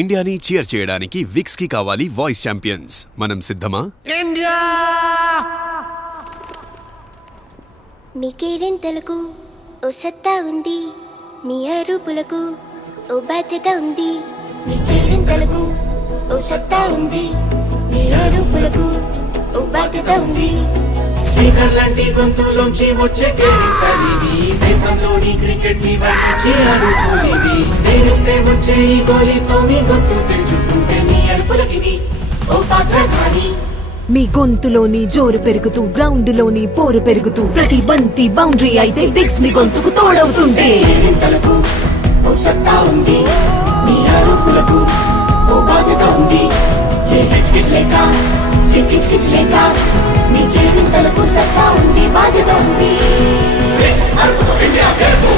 ఇండియాని చీర్ చేయడానికి విక్స్ కి కావాలి వాయిస్ ఛాంపియన్స్. మనం సిద్ధమా? ఇండియా! మీ కేరింతలకు ఓ సత్తా ఉంది, మీ అరుపులకు ఓ బాధ్యత ఉంది. మీ కేరింతలకు ఓ సత్తా ఉంది, మీ అరుపులకు ఓ బాధ్యత ఉంది. స్పీకర్ లాంటి గొంతులోంచి వచ్చే కేరింతలిది, దేశంలోని క్రికెట్ ఫీవర్ నుంచి అడుగులిది. నేరిస్తే వచ్చే ఈ గోలీతో మీ గొంతు తెరుచుకుంటే మీ అరుపులకిది ఓ పాత్రధాని. మీ గొంతులోని జోరు పెరుగుతూ, గ్రౌండ్ లోని పోరు పెరుగుతూ, ప్రతి బంతి బౌండరీ అయితే విక్స్ మీ గొంతుకు తోడవుతుంటే. కేరింతలకు ఓ సత్తా ఉంది, మీ అరుపులకు ఓ బాధ్యత ఉంది. ఏ కిచ్ లేక ఏ కిచ్ లేక మీ కేరింతలకు సత్తా ఉంది, బాధ్యత ఉంది. అరుపుతో ఇండియా గెలుపు.